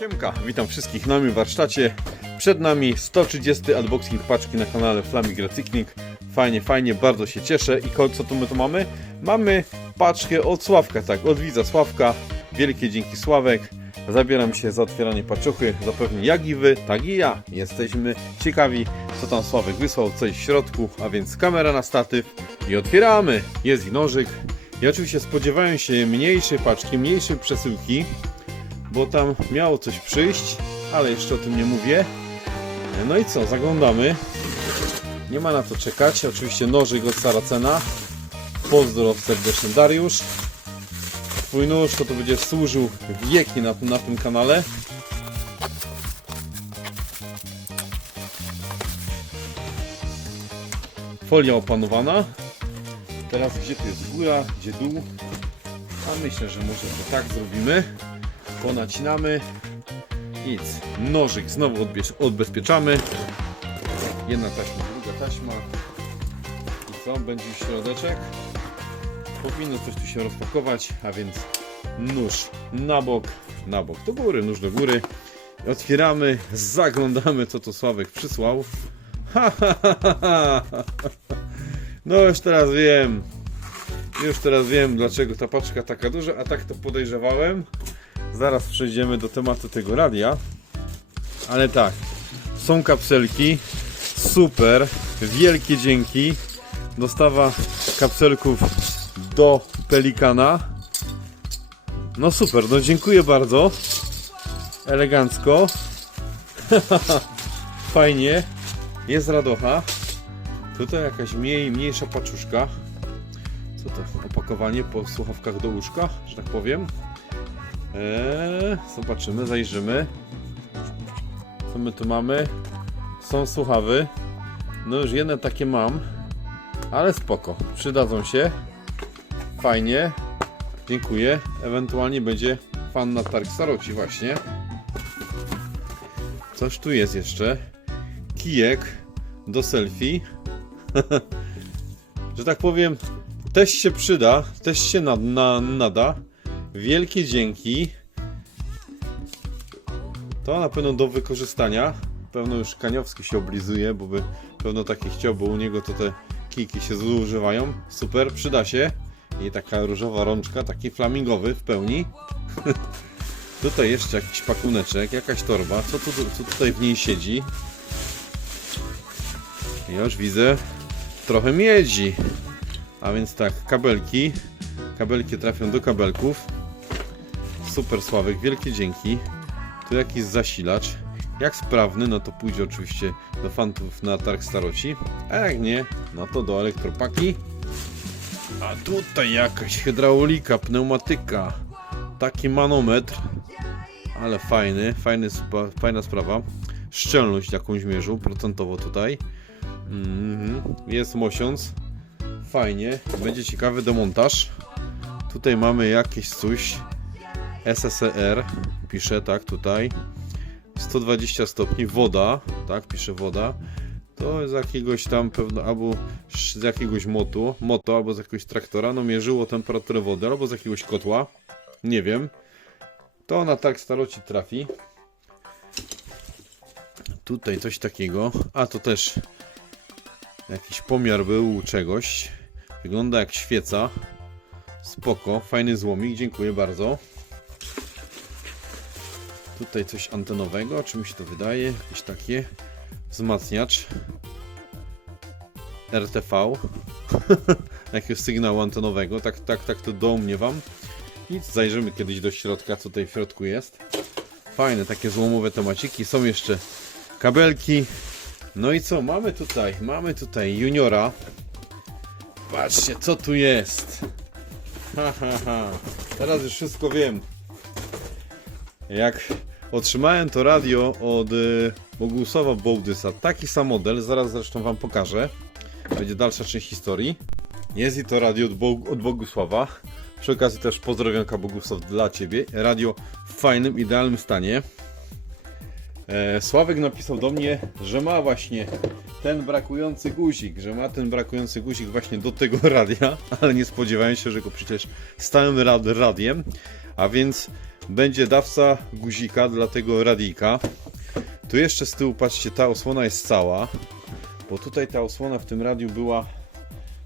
Siemka, witam wszystkich na moim warsztacie. Przed nami 130 unboxing paczki na kanale Flaming Recycling. Fajnie, fajnie, bardzo się cieszę. I co tu my tu mamy? Mamy paczkę od Sławka, tak, od widza Sławka. Wielkie dzięki Sławek. Zabieram się za otwieranie paczuchy. Zapewne jak i wy, tak i ja jesteśmy ciekawi, co tam Sławek wysłał, co jest w środku. A więc kamera na statyw i otwieramy. Jest i nożyk. I oczywiście spodziewałem się mniejszej paczki, mniejszej przesyłki bo tam miało coś przyjść, ale jeszcze o tym nie mówię. No i co, zaglądamy. Nie ma na to czekać. Oczywiście nożyk od Saracena. Pozdro serdeczny Dariusz. Twój nóż to, to będzie służył wieki na, na tym kanale. Folia opanowana. Teraz gdzie tu jest góra, gdzie dół? A myślę, że może to tak zrobimy ponacinamy. Nic, nożyk znowu odbezpieczamy. Jedna taśma, druga taśma. I co, będzie środeczek. Powinno coś tu się rozpakować, a więc nóż na bok, na bok. Do góry, nóż do góry. Otwieramy, zaglądamy co to Sławek przysłał. No już teraz wiem. Już teraz wiem dlaczego ta paczka taka duża, a tak to podejrzewałem Zaraz przejdziemy do tematu tego radia. Ale tak, są kapselki. Super, wielkie dzięki. Dostawa kapselków do Pelikana. No super, no dziękuję bardzo. Elegancko. Fajnie. Jest radocha. Tutaj jakaś mniej, mniejsza paczuszka. Co to? Opakowanie po słuchawkach do łóżka, że tak powiem. Eee, zobaczymy, zajrzymy. Co my tu mamy? Są słuchawy. No już jedne takie mam. Ale spoko. Przydadzą się. Fajnie. Dziękuję. Ewentualnie będzie fan na targ staroci właśnie. Coś tu jest jeszcze. Kijek do selfie. Że tak powiem, też się przyda, też się na, na, nada. Wielkie dzięki. To na pewno do wykorzystania. Pewno już Kaniowski się oblizuje, bo by pewno takie chciał, bo u niego to te kijki się zużywają. Super, przyda się. I taka różowa rączka, taki flamingowy w pełni. tutaj jeszcze jakiś pakuneczek, jakaś torba. Co, tu, co tutaj w niej siedzi? Ja już widzę trochę miedzi. A więc tak, kabelki. Kabelki trafią do kabelków. Super Sławek, wielkie dzięki. Tu jakiś zasilacz. Jak sprawny, no to pójdzie oczywiście do fantów na targ staroci. A jak nie, no to do elektropaki. A tutaj jakaś hydraulika, pneumatyka. Taki manometr. Ale fajny, fajny fajna sprawa. Szczelność jakąś mierzył, procentowo tutaj. Mhm. Jest mosiąc. Fajnie. Będzie ciekawy demontaż. Tutaj mamy jakieś coś. SSR, pisze tak tutaj. 120 stopni, woda, tak, pisze woda. To z jakiegoś tam pewno, albo z jakiegoś motu, moto, albo z jakiegoś traktora, no mierzyło temperaturę wody, albo z jakiegoś kotła, nie wiem. To na tak staroci trafi. Tutaj coś takiego, a to też jakiś pomiar był czegoś. Wygląda jak świeca. Spoko, fajny złomik, dziękuję bardzo. Tutaj coś antenowego, czy mi się to wydaje? Jakieś takie. Wzmacniacz. RTV. Jakiegoś sygnału antenowego, tak, tak, tak to domniewam. I zajrzymy kiedyś do środka, co tutaj w środku jest. Fajne, takie złomowe temaciki. Są jeszcze kabelki. No i co, mamy tutaj, mamy tutaj juniora. Patrzcie, co tu jest. Ha, ha, ha. Teraz już wszystko wiem. Jak otrzymałem to radio od y, Bogusława Bołdysa, taki sam model, zaraz zresztą Wam pokażę. Będzie dalsza część historii. Jest i to radio od, Bog od Bogusława. Przy okazji też pozdrowionka Bogusław dla Ciebie. Radio w fajnym, idealnym stanie. E, Sławek napisał do mnie, że ma właśnie ten brakujący guzik, że ma ten brakujący guzik właśnie do tego radia, ale nie spodziewałem się, że go przecież stałym rad radiem, a więc będzie dawca guzika dla tego radijka. Tu jeszcze z tyłu, patrzcie, ta osłona jest cała, bo tutaj ta osłona w tym radiu była,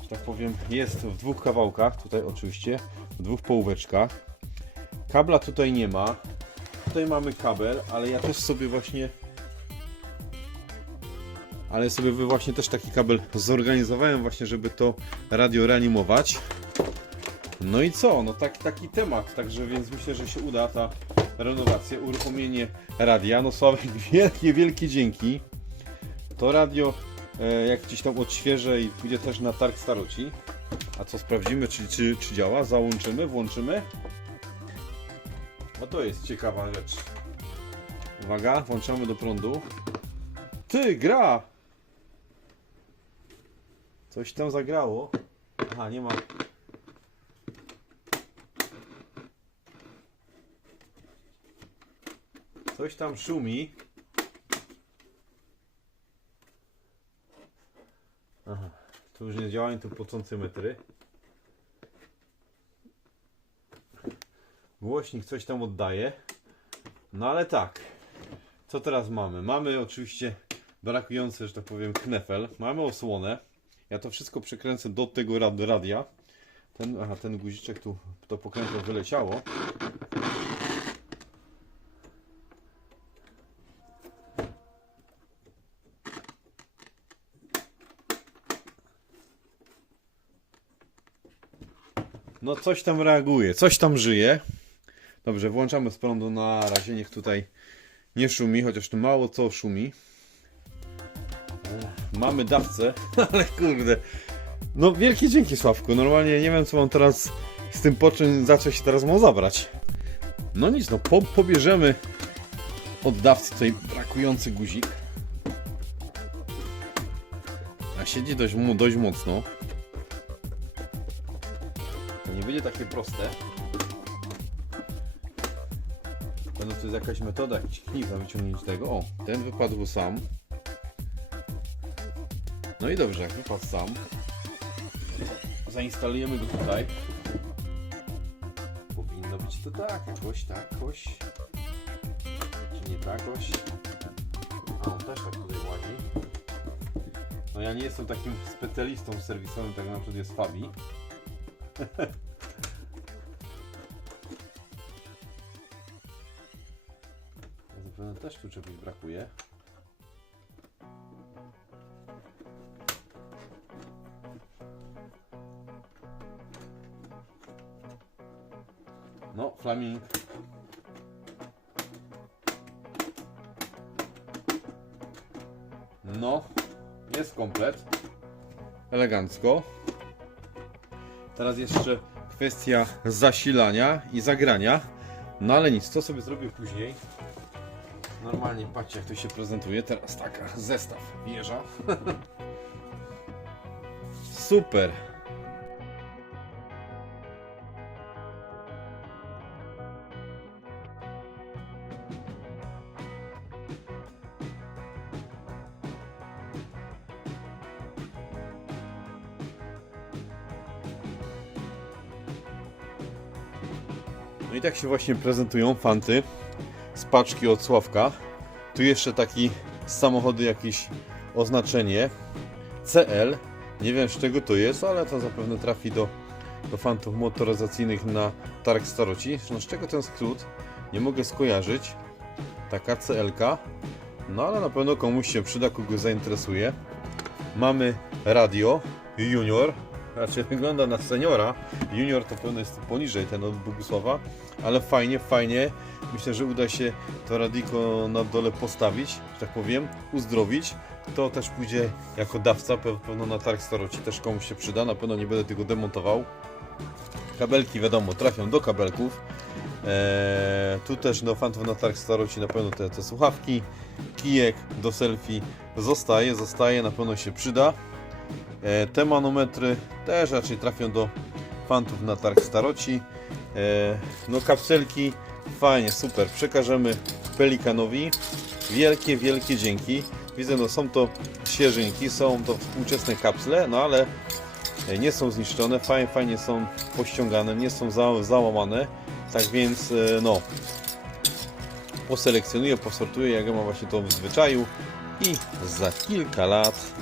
że tak powiem, jest w dwóch kawałkach, tutaj oczywiście, w dwóch połóweczkach. Kabla tutaj nie ma. Tutaj mamy kabel, ale ja też sobie właśnie ale sobie właśnie też taki kabel zorganizowałem właśnie, żeby to radio reanimować. No i co? No tak, taki temat, także więc myślę, że się uda ta renowacja, uruchomienie radia. No Sławek, wielkie, wielkie dzięki. To radio e, jak gdzieś tam odświeżę i pójdzie też na targ staroci. A co sprawdzimy, czy, czy, czy działa? Załączymy, włączymy. No to jest ciekawa rzecz. Uwaga, włączamy do prądu. Ty, gra! Coś tam zagrało. Aha, nie ma. Coś tam szumi. Aha, to już nie działają tu płacące metry. Głośnik coś tam oddaje. No ale tak. Co teraz mamy? Mamy oczywiście brakujący, że tak powiem, knefel. Mamy osłonę. Ja to wszystko przekręcę do tego rad- radia. Ten, aha, ten guziczek tu, to pokrętło wyleciało. No coś tam reaguje, coś tam żyje. Dobrze, włączamy z prądu na razie, niech tutaj nie szumi, chociaż tu mało co szumi. Mamy dawcę, ale kurde. No wielkie dzięki Sławku. Normalnie nie wiem co mam teraz z tym poczyn zacząć się teraz mam zabrać. No nic, no po, pobierzemy od dawcy tutaj brakujący guzik. A siedzi dość, dość mocno. Nie będzie takie proste. Pewno to jest jakaś metoda, jakiś knif na wyciągnięcie tego. O, ten wypadł sam. No i dobrze, jak wypadł sam, zainstalujemy go tutaj. Powinno być to tak, jakoś, takoś. Czy nie takoś. A on też tak tutaj łazi. No ja nie jestem takim specjalistą serwisowym, tak na przykład jest Fabi. też tu czegoś brakuje. No, Flaming. No, jest komplet. Elegancko. Teraz jeszcze kwestia zasilania i zagrania. No ale nic, to sobie zrobię później. Normalnie patrzcie jak to się prezentuje. Teraz taka zestaw wieża. Super. No i tak się właśnie prezentują fanty paczki od Sławka. Tu jeszcze taki z samochody jakieś oznaczenie CL. Nie wiem z czego to jest, ale to zapewne trafi do, do fantów motoryzacyjnych na targ staroci. No z czego ten skrót? Nie mogę skojarzyć. Taka CLK. No ale na pewno komuś się przyda, kogoś zainteresuje. Mamy radio Junior. Raczej wygląda na seniora. Junior to pewno jest poniżej ten od Bogusława, ale fajnie, fajnie. Myślę, że uda się to radiko na dole postawić, że tak powiem, uzdrowić. To też pójdzie jako dawca, pe- pewno na targ staroci też komuś się przyda. Na pewno nie będę tego demontował. Kabelki wiadomo trafią do kabelków. Eee, tu też do fantów na targ staroci na pewno te, te słuchawki. Kijek do selfie zostaje, zostaje, na pewno się przyda. E, Te manometry też raczej trafią do fantów na targ staroci. E, No kapselki fajnie, super. Przekażemy Pelikanowi. Wielkie, wielkie dzięki. Widzę, no są to świeżynki, są to współczesne kapsle, no ale nie są zniszczone, fajnie, fajnie są pościągane, nie są za, załamane. Tak więc, e, no, poselekcjonuję, posortuję, jak ja mam właśnie to w zwyczaju i za kilka lat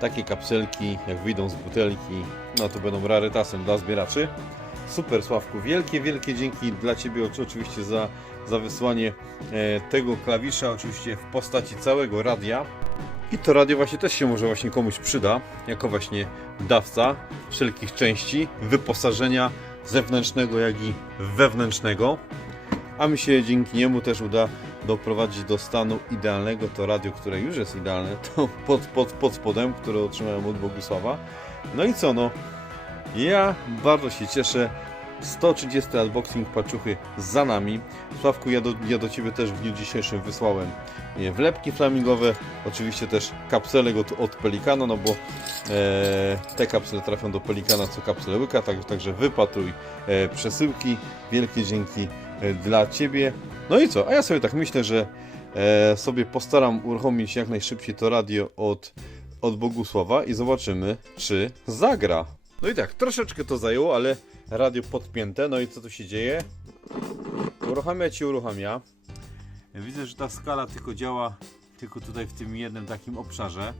takie kapselki, jak wyjdą z butelki, no to będą rarytasem dla zbieraczy. Super Sławku, wielkie, wielkie dzięki dla Ciebie oczy- oczywiście za, za wysłanie e, tego klawisza, oczywiście w postaci całego radia. I to radio właśnie też się może właśnie komuś przyda, jako właśnie dawca wszelkich części, wyposażenia zewnętrznego, jak i wewnętrznego. A mi się dzięki niemu też uda doprowadzić do stanu idealnego to radio, które już jest idealne, to pod, pod, pod spodem, które otrzymałem od Bogusława. No i co no, ja bardzo się cieszę. 130 unboxing paczuchy za nami. Sławku, ja do, ja do Ciebie też w dniu dzisiejszym wysłałem wlepki flamingowe, oczywiście też kapselek od, od Pelikana, no bo e, te kapsle trafią do Pelikana co kapsle łyka, tak, także wypatruj e, przesyłki. Wielkie dzięki e, dla Ciebie. No i co? A ja sobie tak myślę, że e, sobie postaram uruchomić jak najszybciej to radio od, od Bogusława i zobaczymy, czy zagra. No i tak, troszeczkę to zajęło, ale radio podpięte. No i co tu się dzieje? Uruchamia ci uruchamia. Widzę, że ta skala tylko działa tylko tutaj w tym jednym takim obszarze.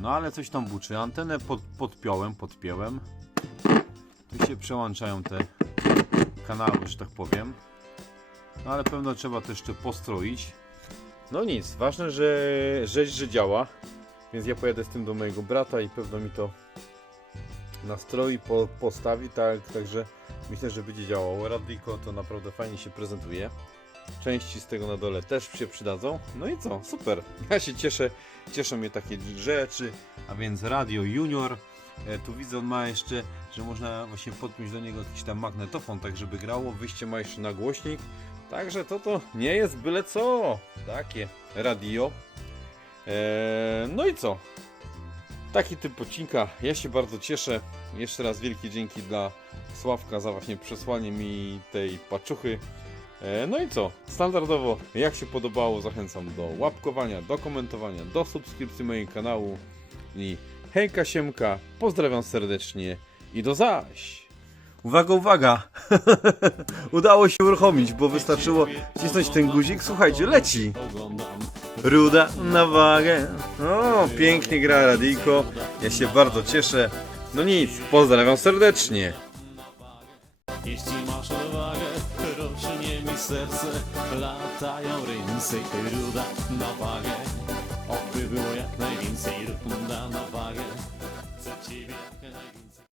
No ale coś tam buczy. Antenę pod, podpiąłem, podpiąłem. Tu się przełączają te kanały, że tak powiem. No ale pewno trzeba to jeszcze postroić. No nic, ważne, że rzeź, że działa. Więc ja pojadę z tym do mojego brata i pewno mi to nastroi, po, postawi, tak, także myślę, że będzie działało. Radyjko to naprawdę fajnie się prezentuje. Części z tego na dole też się przydadzą. No i co? Super. Ja się cieszę. Cieszą mnie takie rzeczy. A więc Radio Junior. E, tu widzę, on ma jeszcze, że można właśnie podpiąć do niego jakiś tam magnetofon, tak żeby grało. Wyjście ma jeszcze na głośnik. Także to to nie jest byle co. Takie radio. E, no i co? Taki typ odcinka. Ja się bardzo cieszę. Jeszcze raz wielkie dzięki dla Sławka za właśnie przesłanie mi tej paczuchy. E, No i co? Standardowo, jak się podobało, zachęcam do łapkowania, do komentowania, do subskrypcji mojego kanału. I hejka siemka, pozdrawiam serdecznie i do zaś! Uwaga, uwaga! Udało się uruchomić, bo wystarczyło wcisnąć ten guzik. Słuchajcie, leci! Ruda na wagę. O, pięknie gra Radiko. Ja się bardzo cieszę. No nic, pozdrawiam serdecznie. Jeśli masz odwagę, rośnie mi serce Latają ręce, ruda na wagę Oby było jak najwięcej, runda na wagę Chcę ciebie jak najwięcej